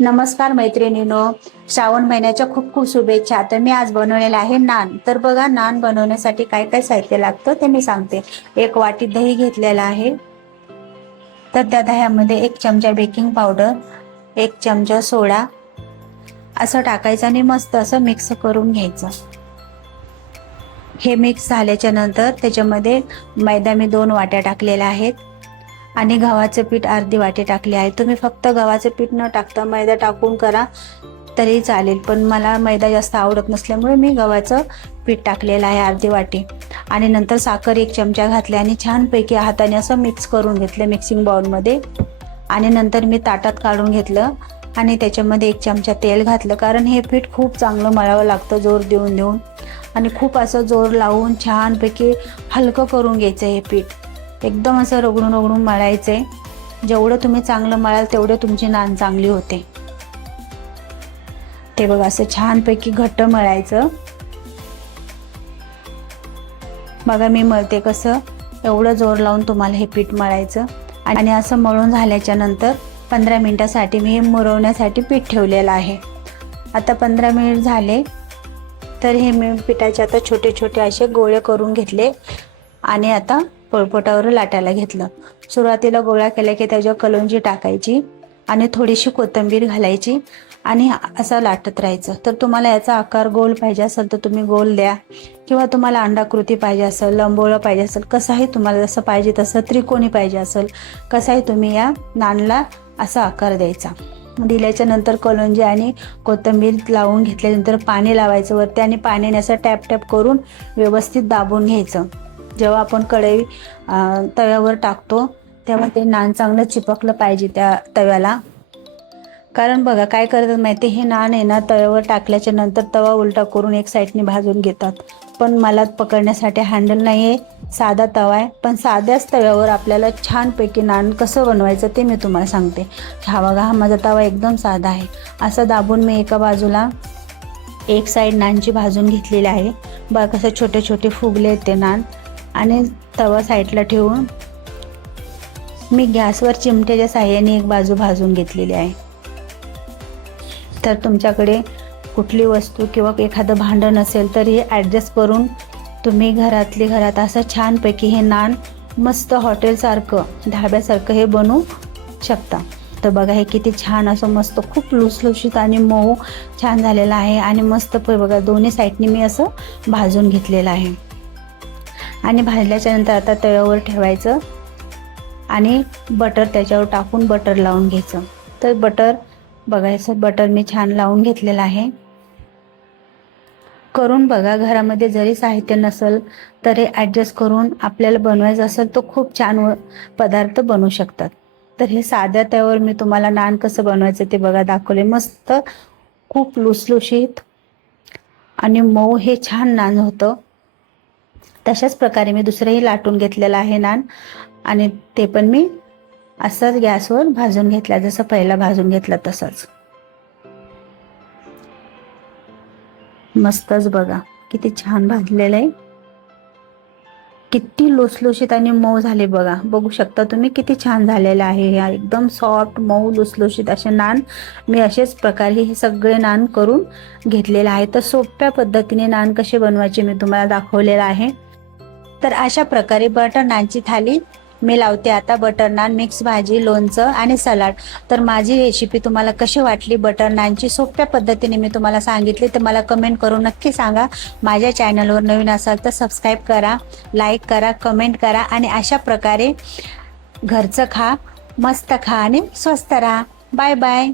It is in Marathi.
नमस्कार मैत्रिणींनो, श्रावण महिन्याच्या खूप खूप शुभेच्छा। तर मी आज बनवलेला आहे नान। तर बघा, नान बनवण्यासाठी काय काय साहित्य लागतं ते मी सांगते। एक वाटी दही घेतलेला आहे, तर त्या दह्यामध्ये 1 चमचा बेकिंग पावडर, 1 चमचा सोडा असं टाकायचं आणि मस्त असं मिक्स करून घ्यायचं। हे मिक्स झाल्याच्या नंतर त्याच्यामध्ये मैदा मी 2 वाट्या टाकलेल्या आहेत आणि गव्हाचं पीठ अर्धी वाटी टाकले आहे। तुम्ही फक्त गव्हाचं पीठ न टाकता मैदा टाकून करा तरी चालेल, पण मला मैदा जास्त आवडत नसल्यामुळे मी गव्हाचं पीठ टाकलेलं आहे अर्धी वाटी। आणि नंतर साखर 1 चमचा घातली आणि छानपैकी हाताने असं मिक्स करून घेतलं मिक्सिंग बाउलमध्ये। आणि नंतर मी ताटात काढून घेतलं आणि त्याच्यामध्ये 1 चमचा तेल घातलं, कारण हे पीठ खूप चांगलं मळावं लागतं जोर देऊन देऊन, आणि खूप असं जोर लावून छानपैकी हलकं करून घ्यायचं। हे पीठ एकदम असं रगडून रगडून मळायचंय। जेवढं तुम्ही चांगलं मळाल तेवढे तुमची नान चांगली होते। ते बघा, असं छानपैकी घट्ट मळायचं। बघा मी मळते कसं, एवढं जोर लावून तुम्हाला हे पीठ मळायचं। आणि असं मळून झाल्याच्या नंतर 15 मिनिटासाठी मी हे मुरवण्यासाठी पीठ ठेवलेलं आहे। आता 15 मिनिट झाले, तर हे मी पिठाचे आता छोटे छोटे असे गोळे करून घेतले आणि आता पोळपाटावर लाटायला घेतलं। सुरुवातीला गोळा केला की त्याच्यावर कलोंजी टाकायची आणि थोडीशी कोथिंबीर घालायची आणि असं लाटत राहायचं। तर तुम्हाला याचा आकार गोल पाहिजे असेल तर तुम्ही गोल द्या, किंवा तुम्हाला अंडाकृती पाहिजे असेल, लंबोळा पाहिजे असेल, कसाही तुम्हाला जसं पाहिजे तसं, त्रिकोणी पाहिजे असेल कसाही तुम्ही या नानला असा आकार द्यायचा। दिल्याच्या नंतर कलोंजी आणि कोथिंबीर लावून घेतल्यानंतर पाणी लावायचं वरती आणि पाण्याने असं टॅप टॅप करून व्यवस्थित दाबून घ्यायचं। जेव्हा आपण कढई तव्यावर टाकतो तेव्हा ते नान चांगलं चिपकलं पाहिजे त्या तव्याला। कारण बघा काय करतात माहिती, हे नान आहे ना तव्यावर टाकल्याच्या नंतर तवा उलटा करून एक साईडने भाजून घेतात, पण मला पकडण्यासाठी हँडल नाही आहे, साधा तवा आहे। पण साध्याच तव्यावर आपल्याला छानपैकी नान कसं बनवायचं ते मी तुम्हाला सांगते। हा बघा, हा माझा तवा एकदम साधा आहे। असं दाबून मी एका बाजूला एक साईड नानची भाजून घेतलेली आहे। बघा कसं छोटे छोटे फुगले ते नान, आणि तवा साईडला ठेवून मी गॅसवर चिमट्याच्या साहाय्याने एक बाजू भाजून घेतलेली आहे। तर तुमच्याकडे कुठली वस्तू किंवा एखादं भांडं नसेल तर हे ॲडजस्ट करून तुम्ही घरातली घरात असं छानपैकी हे नान मस्त हॉटेलसारखं ढाब्यासारखं हे बनवू शकता। तर बघा हे किती छान असं मस्त खूप लुसलुशीत आणि मऊ छान झालेलं आहे। आणि मस्त बघा दोन्ही साईडनी मी असं भाजून घेतलेलं आहे। आणि भाजल्याच्या नंतर आता तव्यावर ठेवायचं आणि बटर त्याच्यावर टाकून बटर लावून घ्यायचं। तर बटर बघायचं, बटर मी छान लावून घेतलेलं आहे। करून बघा, घरामध्ये जरी साहित्य नसेल तर हे ॲडजस्ट करून आपल्याला बनवायचं असेल तर खूप छान पदार्थ बनवू शकतात। तर हे साध्या तव्यावर मी तुम्हाला नान कसं बनवायचं ते बघा दाखवले। मस्त खूप लुसलुशीत आणि मऊ हे छान नान होतं। तशाच प्रकारे मी दुसरंही लाटून घेतलेलं आहे नान, आणि ते पण मी असंच गॅसवर भाजून घेतला, जसं पहिला भाजून घेतला तसंच। मस्तच बघा किती छान भाजलेलं आहे, किती लुसलुशीत आणि मऊ झाले बघा, बघू शकता तुम्ही किती छान झालेलं आहे। हे एकदम सॉफ्ट मऊ लुसलुशीत असे नान मी असेच प्रकारे हे सगळे नान करून घेतलेले आहे। तर सोप्या पद्धतीने नान कसे बनवायचे मी तुम्हाला दाखवलेलं आहे। तर अशा प्रकारे बटर नानची थाली मी लावते आता। बटर नान, मिक्स भाजी, लोणचं आणि सलाड। तर माझी रेसिपी तुम्हाला कशी वाटली बटर नानची, सोप्या पद्धतीने मी तुम्हाला सांगितली, तर मला कमेंट करून नक्की सांगा। माझ्या चॅनलवर नवीन असाल तर सबस्क्राईब करा, लाईक करा, कमेंट करा, आणि अशा प्रकारे घरचं खा, मस्त खा आणि स्वस्त राहा। Bye bye.